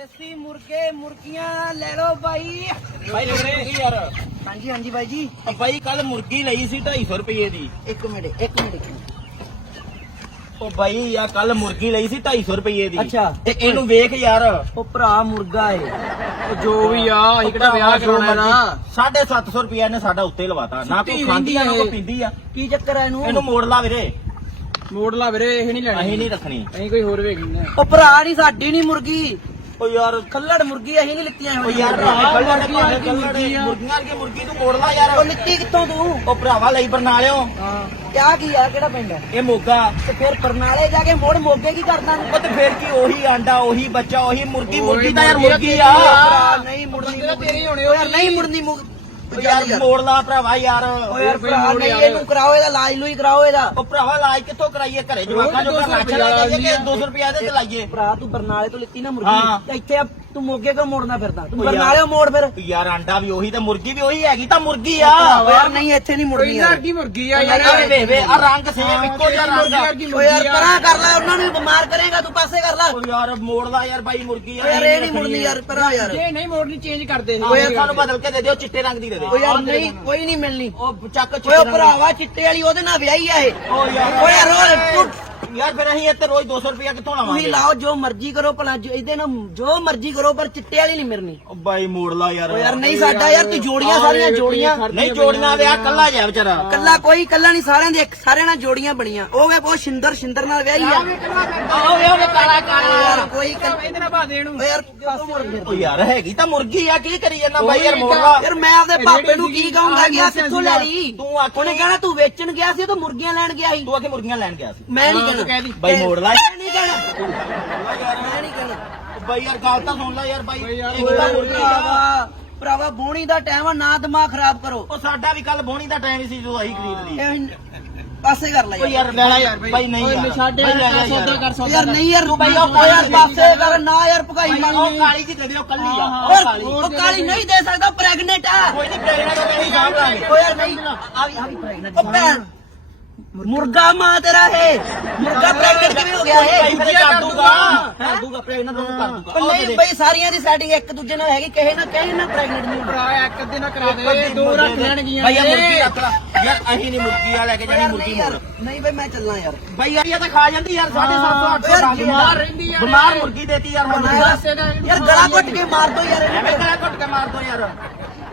ਦੇਸੀ ਮੁਰਗੇ ਮੁਰਗੀਆਂ ਲੈ ਲਓ ਬਾਈ। ਭਾਈ ਮੁਰਗੀ ਯਾਰ। ਹਾਂਜੀ ਹਾਂਜੀ ਬਾਈ ਜੀ। ਆ ਭਾਈ ਕੱਲ ਮੁਰਗੀ ਲਈ ਸੀ 250 ਰੁਪਏ ਦੀ। ਇੱਕ ਮਿੰਟ ਇੱਕ ਮਿੰਟ। ਉਹ ਭਾਈ ਆ ਕੱਲ ਮੁਰਗੀ ਲਈ ਸੀ 250 ਰੁਪਏ ਦੀ। ਅੱਛਾ। ਤੇ ਇਹਨੂੰ ਵੇਖ ਯਾਰ। ਉਹ ਭਰਾ ਮੁਰਗਾ ਏ। ਜੋ ਵੀ ਆ ਅਸੀਂ ਕਿਹੜਾ ਵਿਆਹ ਕਰਾਉਣਾ ਨਾ। 750 ਰੁਪਏ ਇਹਨੇ ਸਾਡਾ ਉੱਤੇ ਲਵਾਤਾ। ਨਾ ਕੋਈ ਖਾਂਦੀ ਆ ਨਾ ਕੋਈ। ਪੀਂਦੀ ਆ। ਕੀ ਚੱਕਰ ਆ ਇਹਨੂੰ? ਇਹਨੂੰ ਮੋੜ ਲਾ ਵੀਰੇ। ਮੋੜ ਲਾ ਵੀਰੇ ਇਹ ਨਹੀਂ ਲੈਣੀ। ਅਸੀਂ ਨਹੀਂ ਰੱਖਣੀ। ਅਸੀਂ ਕੋਈ ਹੋਰ ਵੇਖਣੀ ਨਾ ਉਹ ਭਰਾ ਨਹੀਂ ਸਾਡੀ ਨਹੀਂ ਮੁਰਗੀ। ਉਹ ਯਾਰ ਖੱਲੜ ਮੁਰਗੀ ਅਸੀਂ ਨਹੀਂ ਲਿੱਤੀਆਂ ਉਹ ਯਾਰ ਭਰਾ, ਕੱਲ੍ਹ ਨੇ ਮੁਰਗੀਆਂ ਦੀ ਮੁਰਗੀ ਆ। ਮੁਰਗੀਆਂ ਮੁਰਗੀ ਨੂੰ ਮੋੜ ਲਾ ਯਾਰ। ਉਹ ਲਿੱਤੀ ਕਿੱਥੋਂ ਤੂੰ? ਉਹ ਭਰਾਵਾ ਲਈ ਬਰਨਾਲਿਓ। ਹਾਂ। ਕਿਆ ਕੀ ਆ ਕਿਹੜਾ ਪਿੰਡ? ਹੈ ਇਹ ਮੋਗਾ। ਤੇ ਫਿਰ ਬਰਨਾਲੇ ਜਾ ਕੇ ਮੋੜ ਮੋਗੇ ਕੀ ਕਰਦਾ ਉਹ ਤੇ ਫੇਰ ਕੀ ਉਹੀ ਆਂਡਾ ਉਹੀ ਬੱਚਾ ਉਹੀ ਮੁਰਗੀ ਮੁਰਗੀ ਤਾਂ ਯਾਰ ਮੁਰਗੀ ਆ। ਨਹੀਂ ਮੁੜਨੀ ਤਾਂ ਤੇਰੇ ਹੋਣੇ ਯਾਰ ਨਹੀਂ ਮੁੜਨੀ ਉਹ ਯਾਰ ਮੋੜ ਲਾ ਭਰਾਵਾ ਯਾਰ ਉਹ ਯਾਰ ਭਰਾ ਨਹੀਂ। ਇਹਨੂੰ ਕਰਾਓ ਇਹਦਾ ਇਲਾਜ ਲੂਈ ਕਰਾਓ ਇਹਦਾ ਉਹ ਭਰਾਵਾ ਇਲਾਜ ਕਿੱਥੋਂ ਕਰਾਈਏ ਘਰੇ ਜਵਾਕਾਂ ਜੋ ਘਰ ਰਾਸ਼ਨ ਲੈ ਕਿ ਲਾਈਏ। 200 ਰੁਪਏ ਦੇ ਤੇ ਲਾਈਏ ਭਰਾ ਤੂੰ ਬਰਨਾਲੇ ਤੋਂ ਲਿੱਤੀ ਨਾ। ਮੁਰਗੀ ਇੱਥੇ ਤੂੰ ਮੋਗੇ ਕਿਉਂ ਮੋੜਨਾ ਫਿਰਦਾ? ਤੂੰ ਯਾਰ। ਬਰਨਾਲੇ ਮੋੜ ਫਿਰ। ਯਾਰ ਆਂਡਾ ਵੀ ਉਹੀ ਤੇ ਮੁਰਗੀ ਵੀ ਉਹੀ ਹੈਗੀ ਤਾਂ ਮੁਰਗੀ ਆ। ਯਾਰ ਨਹੀਂ ਇੱਥੇ ਨਹੀਂ ਮੁੜਨੀ ਯਾਰ। ਅੱਡੀ ਮੁਰਗੀ ਆ ਯਾਰ। ਯਾਰ ਵੇ ਵੇ ਆ ਰੰਗ ਸੇਮ ਇੱਕੋ ਜਿਹਾ ਰੰਗ ਆ। ਓ ਯਾਰ ਪਰਾਂ ਕਰ ਲੈ ਉਹਨਾਂ ਨੂੰ ਵੀ ਬਿਮਾਰ ਕਰੇਗਾ ਤੂੰ ਪਾਸੇ ਕਰ ਲੈ। ਯਾਰ ਮੋੜ ਲਾ ਯਾਰ ਬਾਈ ਮੁਰਗੀ ਓ ਯਾਰ ਇਹ ਨਹੀਂ ਮੁੜਨੀ ਯਾਰ ਪਰਾਂ ਯਾਰ। ਜੇ ਨਹੀਂ ਮੋੜਨੀ ਚੇਂਜ ਕਰਦੇ ਉਹ ਯਾਰ ਸਾਨੂੰ ਬਦਲ ਕੇ ਦੇ ਦਿਓ ਚਿੱਟੇ ਰੰਗ ਦੀ ਦੇ ਦੇ। ਓ ਯਾਰ ਨਹੀਂ ਕੋਈ ਨਹੀਂ ਮਿਲਣੀ। ਉਹ ਚੱਕ ਓਏ ਚਿੱਟੇ ਰੰਗ ਦੀ। ਭਰਾਵਾ ਚਿੱਟੇ ਵਾਲੀ ਉਹਦੇ ਨਾਲ ਵਿਆਹੀ ਆ ਇਹ। ਓ ਯਾਰ। ਓ ਯਾਰ ਉਹ ਤੂੰ ਯਾਰ ਫਿਰ ਅਸੀਂ ਇੱਥੇ ਰੋਜ਼ 200 ਰੁਪਏ ਕਿੱਥੋਂ ਤੁਸੀਂ ਲਾਵਾਂਗੇ ਲਾਓ ਜੋ ਮਰਜ਼ੀ ਕਰੋ ਭਲਾ ਜੋ ਇਹਦੇ ਨਾਲ ਜੋ ਮਰਜ਼ੀ ਕਰੋ ਪਰ ਚਿੱਟੇ ਵਾਲੀ ਨਹੀਂ ਮਿਲਣੀ। ਉਹ ਬਾਈ ਮੋੜ ਲਾ ਯਾਰ। ਓ ਯਾਰ ਨਹੀਂ ਸਾਡਾ ਯਾਰ ਤੂੰ ਜੋੜੀਆਂ ਸਾਰੀਆਂ ਜੋੜੀਆਂ। ਨਹੀਂ ਜੋੜਨਾ ਵਿਆਹ ਕੱਲਾ ਜਾ ਵਿਚਾਰਾ। ਕੱਲਾ ਕੋਈ ਕੱਲਾ ਨਹੀਂ ਸਾਰਿਆਂ ਦੇ ਇੱਕ ਸਾਰਿਆਂ ਨਾਲ ਜੋੜੀਆਂ ਬਣੀਆਂ। ਉਹ ਵੇ ਉਹ ਸ਼ਿੰਦਰ ਸ਼ਿੰਦਰ ਨਾਲ ਵਿਆਹੀ ਆ। ਆਓ ਵੇ ਉਹ ਕਾਲਾ ਕਾਲਾ। ਯਾਰ ਕੋਈ ਕੱਲ- ਇਹਦੇ ਨਾਲ ਬਾਦੇ ਇਹਨੂੰ ਓ ਯਾਰ ਮੁੜ ਉਹ ਯਾਰ ਹੈਗੀ ਤਾਂ ਮੁਰਗੀ ਆ ਕੀ ਕਰੀ ਜਾਂਦਾ ਬਾਈ ਯਾਰ ਮੋੜ ਲਾ। ਯਾਰ ਮੈਂ ਆਪਦੇ ਪਾਪੇ ਨੂੰ ਕੀ ਕਹੂੰਗਾ ਕਿ ਆ ਕਿੱਥੋਂ ਲੈ ਲਈ? ਤੂੰ ਆਖੀ ਉਹਨੇ ਕਹਿਣਾ ਤੂੰ ਵੇਚਣ ਗਿਆ ਸੀ ਉਹ ਤਾਂ ਮੁਰਗੀਆਂ ਲੈਣ ਗਿਆ ਸੀ। ਤੂੰ ਆਖੇ ਮੁਰਗੀਆਂ ਲੈਣ ਗਿਆ ਸੀ। ਮੈਂ ਨਹੀਂ ਕਹਿਣਾ ਕਹਿ ਦੀ। ਬਾਈ ਮੋੜ ਲਾ। ਮੈਂ ਨਹੀਂ ਕਹਿਣਾ। ਮੈਂ ਨਹੀਂ ਕਹਿਣਾ। ਬਾਈ ਯਾਰ ਗੱਲ ਤਾਂ ਸੁਣ ਲੈ ਯਾਰ ਬਾਈ। ਇੱਕ ਤਾਂ ਮੁਰਗੀ ਆ ਭਰਾਵਾ ਭਰਾਵਾ ਬੋਣੀ ਦਾ ਟਾਈਮ ਆ ਨਾ ਦਿਮਾਗ ਖਰਾਬ ਕਰੋ। ਉਹ ਸਾਡਾ ਵੀ ਕੱਲ ਬੋਣੀ ਦਾ ਟਾਈਮ ਸੀ ਜਦੋਂ ਅਸੀਂ ਖਰੀਦ ਲਈ। ਪਾਸੇ ਕਰ ਲੈ ਉਹ ਯਾਰ। ਲੈ ਲੈ ਯਾਰ ਬਾਈ ਨਹੀਂ ਯਾਰ। ਸਾਡੇ ਲੈ ਲੈ ਸੌਦਾ ਯਾਰ। ਕਰ ਯਾਰ ਨਹੀਂ ਯਾਰ ਬਾਈ ਉਹ ਉਹ ਯਾਰ ਪਾਸੇ ਕਰ ਨਾ ਯਾਰ ਭਗਾਈ ਮਾਰ। ਉਹ ਕਾਲੀ ਜੀ ਦੇ ਦਿਓ ਕੱਲੀ ਆ। ਉਹ ਕਾਲੀ ਉਹ ਕਾਲੀ ਨਹੀਂ ਦੇ ਸਕਦਾ ਪ੍ਰੈਗਨੈਂਟ ਆ। ਕੋਈ ਨਹੀਂ ਪ੍ਰੇਗਨੈਂਟ ਹੋ ਗਈ ਸਾਂਭ ਲਾਂਗੇ ਉਹ ਯਾਰ ਨਹੀਂ। ਆ ਵੀ ਆ ਵੀ ਪ੍ਰੈਗਨੈਂਟ ਉਹ ਭੈਣ ਮੁਰਗਾ ਮਾਂ ਤੇਰਾ ਹੈ ਮੁਰਗਾ ਪ੍ਰੈਗਨੈਂਟ ਕਿਵੇਂ ਹੋ ਗਿਆ ਹੈ ਫਿਰ ਕਰ ਦੂਗਾ। ਕਰ ਦੂਗਾ ਪ੍ਰੇਗਨੈਂਟ ਨੂੰ ਕਰ ਦੂਗਾ। ਨਹੀਂ ਬਈ ਸਾਰੀਆਂ ਦੀ ਸੈਟਿੰਗ ਇੱਕ ਦੂਜੇ ਨਾਲ ਹੈਗੀ ਕਿਸੇ ਨਾ ਕਿਸੇ ਨਾਲ ਪ੍ਰੈਗਨੈਂਟ ਨਹੀਂ। ਭਰਾ ਇੱਕ ਅੱਧੇ ਨਾਲ ਕਰਾ ਦੇ ਦੋ ਰੱਖ ਲੈਣਗੀਆਂ ਬਾਈ ਆ ਮੁਰਗੀ ਰੱਖ ਲੈ ਯਾਰ ਅਸੀਂ ਨਹੀਂ ਮੁਰਗੀ ਆ ਲੈ ਕੇ ਜਾਣੀ ਯਾਰ ਮੁਰਗੀ ਯਾਰ ਨਹੀਂ ਬਈ ਮੈਂ ਚੱਲਣਾ ਯਾਰ। ਬਾਈ ਯਾਰ ਇਹ ਤਾਂ ਖਾ ਜਾਂਦੀ ਯਾਰ 750 ਯਾਰ 800 ਬਿਮਾਰ ਰਹਿੰਦੀ ਆ ਬਿਮਾਰ ਮੁਰਗੀ ਦੇਤੀ ਯਾਰ ਮੈਨੂੰ ਯਾਰ ਗਲਾ ਘੁੱਟ ਕੇ ਮਾਰ ਦੋ ਯਾਰ। ਗਲਾ ਘੁੱਟ ਕੇ ਮਾਰ ਦੋ ਯਾਰ।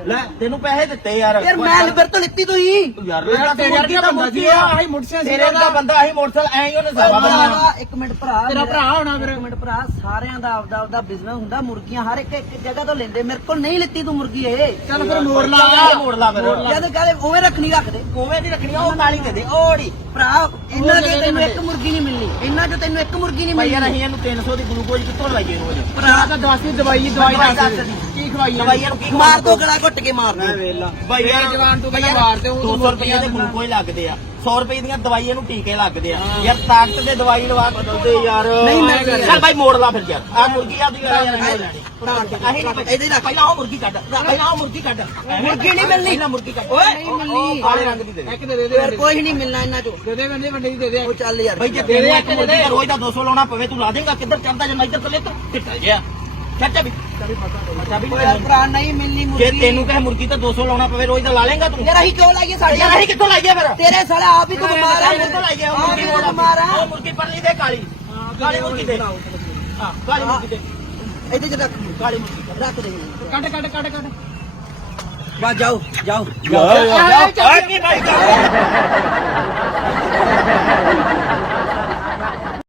ਲੈ ਤੈਨੂੰ ਪੈਸੇ ਦਿੱਤੇ ਯਾਰ। ਯਾਰ ਮੈਂ ਲਿਬਰ ਤੋਂ ਲਿੱਤੀ ਤੂੰ ਹੀ। ਯਾਰ ਯਾਰ ਤੇਰੇ ਤਾਂ ਬੰਦਾ ਆ ਆਹੀ ਸੀ ਤੇਰੇ ਵਰਗਾ ਬੰਦਾ ਆਹੀ ਮੋਟਰਸਾਈਕਲ ਐਂ ਹੀ ਉਹਨੇ ਸਾਵਾ ਬਣਾਇਆ ਇੱਕ ਮਿੰਟ ਭਰਾ ਤੇਰਾ ਮੇਰਾ- ਭਰਾ ਹੋਣਾ ਫਿਰ। ਇੱਕ ਮਿੰਟ ਭਰਾ ਸਾਰਿਆਂ ਦਾ ਆਪਦਾ ਆਪਦਾ ਬਿਜ਼ਨਸ ਹੁੰਦਾ ਮੁਰਗੀਆਂ ਹਰ ਇੱਕ ਇੱਕ ਜਗ੍ਹਾ ਤੋਂ ਲੈਂਦੇ। ਮੇਰੇ ਕੋਲ ਨਹੀਂ ਲਿੱਤੀ ਤੂੰ ਮੁਰਗੀ ਇਹ। ਚੱਲ ਫਿਰ ਮੋੜ ਲਾ। ਮੋੜ ਲਾ ਫਿਰ। ਜਦ ਕਹਦੇ ਉਵੇਂ ਰੱਖਣੀ ਰੱਖ ਦੇ। ਉਵੇਂ ਦੀ ਰੱਖਣੀ ਉਹ ਕਾਲੀ ਦੇ ਦੇ। ਓੜੀ ਭਰਾ ਇਹਨਾਂ ਦੇ ਤੈਨੂੰ ਇੱਕ ਮੁਰਗੀ ਨਹੀਂ ਮਿਲਣੀ। ਇਹਨਾਂ ਚੋਂ ਤੈਨੂੰ ਇੱਕ ਮੁਰਗੀ ਨਹੀਂ ਭਾਈ ਯਾਰ ਮਿਲਣੀ। ਅਸੀਂ ਇਹਨੂੰ 300 ਦੀ ਗਲੂਕੋਜ਼ ਕਿੱਥੋਂ ਲਵਾਈਏ ਰੋਜ਼? ਭਰਾ। ਤਾਂ ਦੱਸ ਦੀ ਦਵਾਈ ਦਵਾਈ ਦੱਸ ਕੀ ਦਵਾਈਆਂ ਨੂੰ ਕੀ ਮਾਰ ਦੋ ਗਲਾ ਘੁੱਟ ਕੇ ਮਾਰ ਦੋ ਵੇਲਾ ਭਾਈ ਯਾਰ ਮੇਰੇ ਜਵਾਨ ਤੋਂ ਭਾਈ ਕਹਿੰਦਾ ਯਾਰ ਮਾਰ ਤੇ ਉਹ 200 ਰੁਪਏ ਦੇ ਗਲੂਕੋਜ਼ ਲੱਗਦੇ ਆ। 100 ਰੁਪਏ ਦੀਆਂ ਦਵਾਈਆਂ ਨੂੰ ਟੀਕੇ ਲੱਗਦੇ ਆ। ਯਾਰ ਤਾਕਤ ਦੇ ਦਵਾਈ ਲਵਾ ਕੇ ਦਿੰਦੇ ਯਾਰ। ਨਹੀਂ ਮਿਲਦੀ ਚੱਲ ਭਾਈ ਮੋੜ ਲਾ ਫਿਰ ਯਾਰ। ਆ ਮੁਰਗੀ ਆ ਦੀ ਯਾਰ ਅਸੀਂ ਨਹੀਂ ਲੈਣੀ। ਭਰਾ ਅਸੀਂ ਨਹੀਂ ਇਹਦੇ ਰੱਖ ਪਹਿਲਾਂ ਉਹ ਮੁਰਗੀ ਕੱਢ ਪਹਿਲਾਂ ਉਹ ਮੁਰਗੀ ਕੱਢ। ਮੁਰਗੀ ਨਹੀਂ ਮਿਲਣੀ। ਪਹਿਲਾਂ ਮੁਰਗੀ ਕੱਢ। ਓਏ, ਨਹੀਂ ਮਿਲਣੀ। ਕਾਲੇ ਰੰਗ ਦੀ ਦੇ ਦੇ। ਇੱਕ ਦੇ ਦੇ ਯਾਰ ਕੋਈ ਨਹੀਂ ਮਿਲਣਾ ਇਹਨਾਂ ਚੋਂ। ਦੇ ਦੇ ਬੰਦੇ ਵੱਡੇ ਦੀ ਦੇ ਦੇ। ਉਹ ਚੱਲ ਯਾਰ। ਭਾਈ ਜੇ ਤੇਰੇ ਇੱਕ ਮੁਰਗੀ ਦਾ ਰੋਜ਼ ਦਾ 200 ਲਾਉਣਾ ਪਵੇ ਤੂੰ ਲਾ ਦੇਂਗਾ। ਕਿੱਧਰ ਚੜਦਾ ਜਾਂਦਾ ਇੱਧਰ ਚੱਲੇ ਤੇ। ਚੱਲ ਗਿਆ? ਚਾਚਾ ਵੀ ਚਾਚਾ ਵੀ ਓ ਯਾਰ ਭਰਾ ਨਹੀਂ ਮਿਲਣੀ ਜੇ ਮੁਰਗੀ ਤੈਨੂੰ ਕਹੇ ਮੁਰਗੀ ਤਾਂ 200 ਲਾਉਣਾ ਪਵੇ ਰੋਜ਼ ਦਾ ਲਾ ਲੇਗਾ ਤੂੰ ਯਾਰ ਅਸੀਂ ਕਿਉਂ ਲਾਈਏ ਸਾਡੇ ਯਾਰ ਅਸੀਂ ਕਿੱਥੋਂ ਲਾਈਏ ਫਿਰ ਤੇਰੇ ਸਾਲਾ ਆਪ ਹੀ ਤੂੰ ਬਿਮਾਰ ਆ ਕਿੱਥੋਂ ਲਾਈਏ ਉਹ ਆਪ ਮੁਰਗੀ ਹੀ ਮੋੜ ਤੂੰ ਬਿਮਾਰ ਆ ਉਹ ਮੁਰਗੀ ਪਰਲੀ ਦੇ ਕਾਲੀ ਕਾਲੀ ਮੁਰਗੀ ਦੇ ਹਾਂ ਕਾਲੀ ਮੁਰਗੀ ਦੇ ਇਹਦੇ ਚ ਰੱਖ ਕਾਲੀ ਮੁਰਗੀ ਰੱਖ ਦੇ ਕੱਢ ਕੱਢ ਕੱਢ ਕੱਢ ਬਾ ਜਾਓ ਜਾਓ ਆ ਕੀ ਭਾਈ